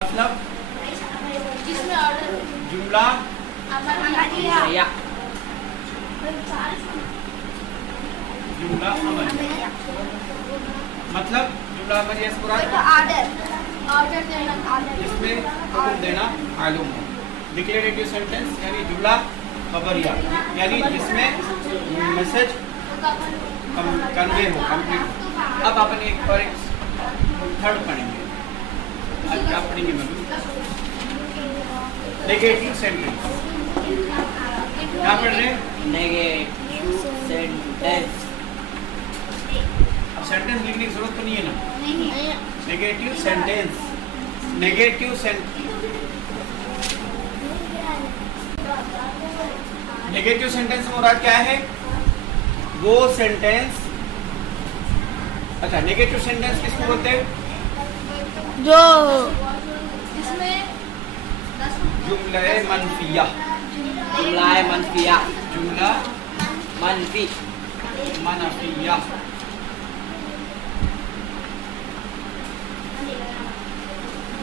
मतलब जिसमें ऑर्डर जुमला अमरिया जुमला अमरिया मतलब जुमला अमरिया से मुराद ऑर्डर देना इसमें हुक्म देना मालूम हो। डिक्लेरेटिव सेंटेंस यानी जुमला खबरिया यानी जिसमें मैसेज कन्वे हो कंप्लीट। अब अपन एक और एक थर्ड पढ़ेंगे। आज क्या पढ़ेंगे मतलब नेगेटिव सेंटेंस। क्या पढ़ रहे हैं? Negative sentence. अब सेंटेंस लिखने की जरूरत तो नहीं है ना। नहीं negative sentence. Negative negative sentence से मुराद क्या है? वो सेंटेंस। अच्छा, नेगेटिव सेंटेंस किसको बोलते हैं? जो इसमें जुमला मनफिया। जुमला मनफिया। जुमला मनफी। मनफिया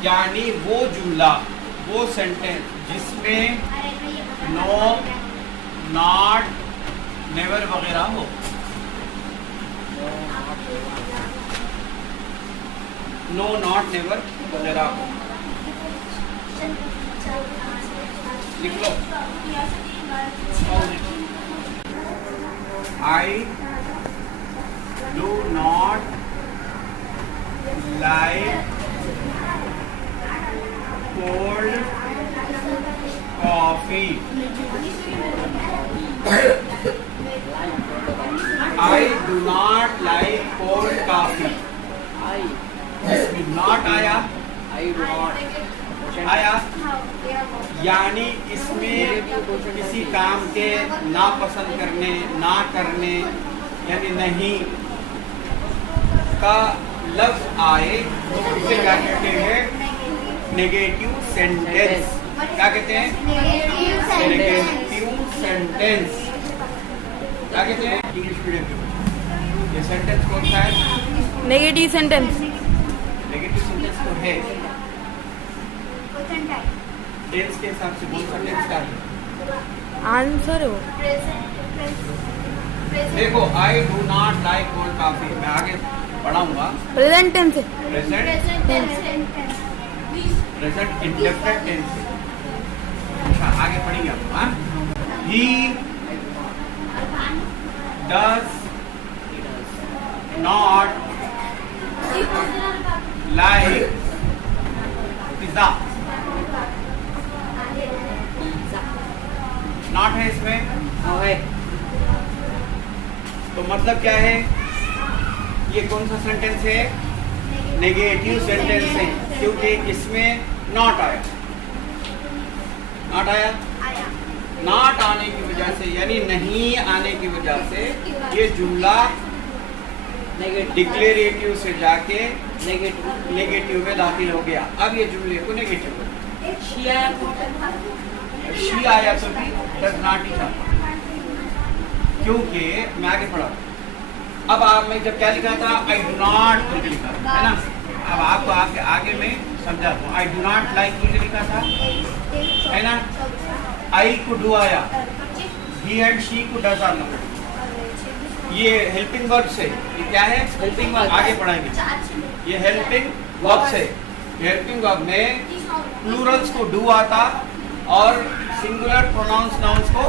यानी वो जुमला, वो सेंटेंस जिसमें नो, नॉट, नेवर वगैरह हो। नो, नॉट, नेवर वगैरह हो। लिख लो। I do not like cold coffee. I do not like cold coffee. इसमें नॉट आया, आई डू नॉट आया यानी इसमें किसी काम के ना पसंद करने, ना करने यानी नहीं का लफ्ज आए तो इसे क्या कहते हैं? Negative sentence. क्या कहते हैं? Negative sentence. क्या कहते हैं इंग्लिश मीडियम के? ये सेंटेंस कौन सा है? Negative sentence. नेगेटिव सेंटेंस तो है टेंस के हिसाब से। कौन सा टेंस का है? आंसर हो देखो, I do not like cold coffee मैं आगे पढ़ाऊंगा। प्रेजेंट टेंस है। Present present indefinite tense. अच्छा, आगे पढ़ेंगे आप। He does not like pizza. Not है इसमें, है। तो मतलब क्या है? ये कौन सा सेंटेंस है? नेगेटिव सेंटेंस है क्योंकि इसमें नॉट आया। नॉट आया, नॉट आने की वजह से यानी नहीं आने की वजह से ये जुमला डिक्लेरेटिव से जाके नेगेटिव में दाखिल हो गया। अब ये जुमले को नेगेटिव शी आया तो भी डज नॉट ही था क्योंकि मैं आगे पढ़ा। अब आप मैं जब क्या लिखा था? आई डू नॉट करके लिखा था, है ना। अब आपको आगे में समझा दूँ। आई डू नॉट लाइक करके लिखा था, है ना। आई को डू आया, ही एंड शी को डज आना। ये हेल्पिंग वर्ब से, ये क्या है? Helping verb. आगे पढ़ाएंगे। ये हेल्पिंग वर्ब से, हेल्पिंग वर्ब में प्लूरल्स को डू आता और सिंगुलर प्रोनाउंस नाउंस को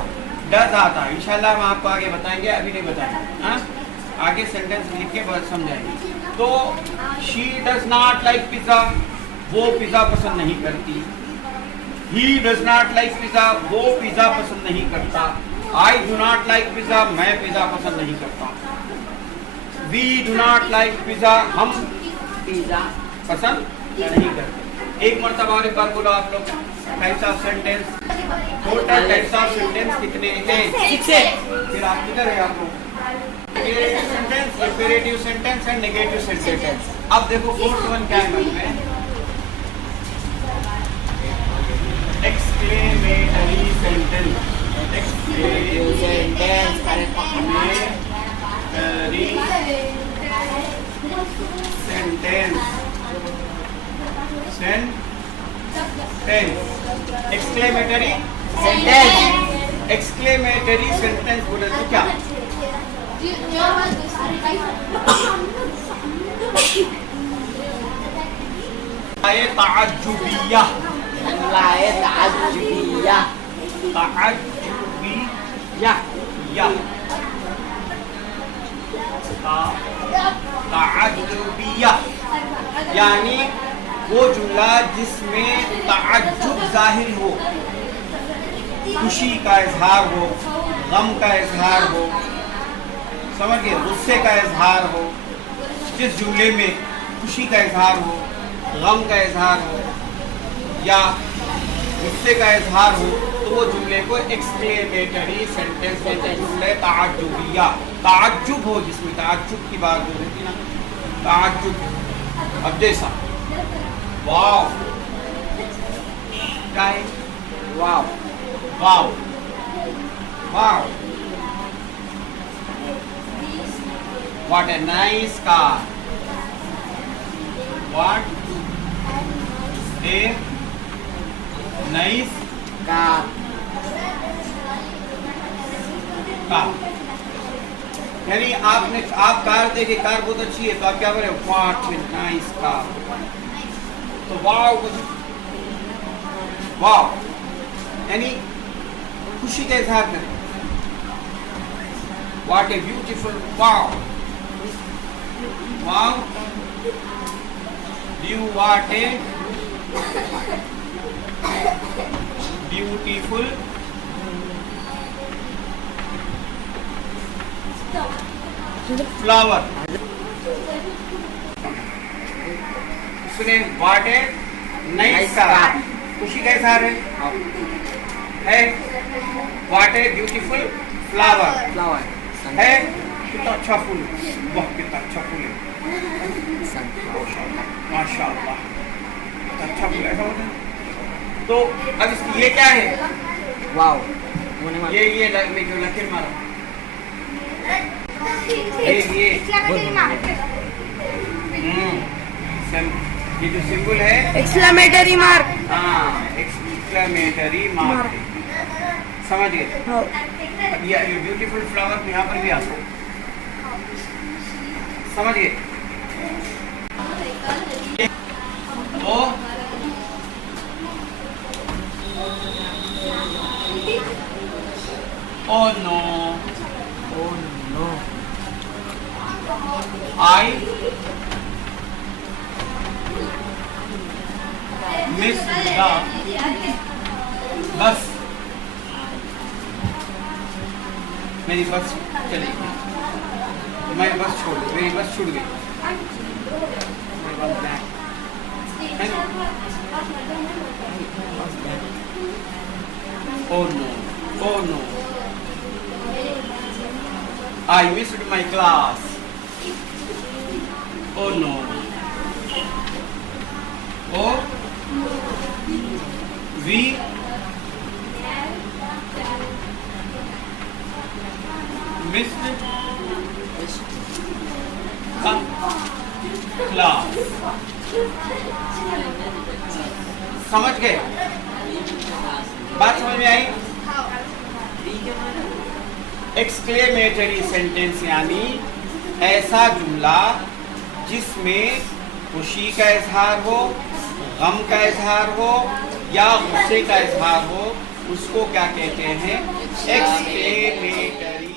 डज आता। इंशाल्लाह हम आपको आगे बताएंगे, अभी नहीं बताएंगे। हाँ, आगे सेंटेंस लिख के बस समझाएंगे। तो she does not like pizza, वो पिज्जा पसंद नहीं करती। He does not like pizza, वो पिज्जा पसंद नहीं करता। I do not like pizza, मैं पिज्जा पसंद नहीं करता। We do not like pizza, हम पिज्जा पसंद नहीं करते। एक मरतबा और एक बार बोलो आप लोग। Types of sentence, total types of sentence कितने हैं? 6। फिर आप किधर है आप लोग? Declarative sentence, imperative sentence and negative sentence. अब देखो फोर्थ वन क्या है मन में? Exclamatory sentence. Negative sentence. Sentence tense exclamatory Sentence. Exclamatory sentence बोले तो क्या आए ताज्जुबिया Laye ta'ajjubiyah. ताज्जुबिया या ताज्जुबिया यानी वो जुमला जिसमें ताज्जुब जाहिर हो, खुशी का इजहार हो, गम का इजहार हो, समझ गए, गुस्से का इजहार हो। जिस जुमले में खुशी का इजहार हो, गम का इजहार हो या गुस्से का इजहार हो तो वो जुमले को एक्सक्लेमेटरी सेंटेंस बोलते हैं। जुमले ताज्जुबिया, ताज्जुब हो जिसमें ताज्जुब की बात हो रही थी ना, ताज्जुब। अब जैसा वाव क्या है, Wow. Wow wow, what a nice car, what a nice Car. Car. यानी आप कार देखे, कार बहुत अच्छी है तो आप क्या बोले, व्हाट ए नाइस कार। तो वाव वाव यानी खुशी का इजहार करें, what a beautiful wow, wow view, what a beautiful flower. सुने, व्हाट ए नाइस कार, खुशी का इजहार है। What a beautiful flower Flower. है, कितना अच्छा फूल, वाह कितना अच्छा फूल है, Sunflower. माशाअल्लाह कितना अच्छा फूल है, ऐसा होता है। तो अब इसकी ये क्या है, Wow. Muna ma. ये जो लकीर मारा, ये ये जो सिंबल है, एक्सक्लेमेटरी मार्क। हाँ एक्सक्लेमेटरी मार्क, समझ गए। हो अब ये ब्यूटीफुल फ्लावर यहाँ पर भी आ सकता, समझ गए। तो oh no, Oh no. I miss the bus, मेरी बस चली गई, मैं बस छोड़ दी, मेरी बस छूट गई। है ना? Oh no, oh no, I missed my class. Oh no. Oh, we missed the class. समझ गए? बात समझ में आई? एक्सक्लेमेटरी सेंटेंस यानी ऐसा जुमला जिसमें खुशी का इजहार हो, गम का इजहार हो या गुस्से का इजहार हो, उसको क्या कहते हैं, एक्सक्लेमेटरी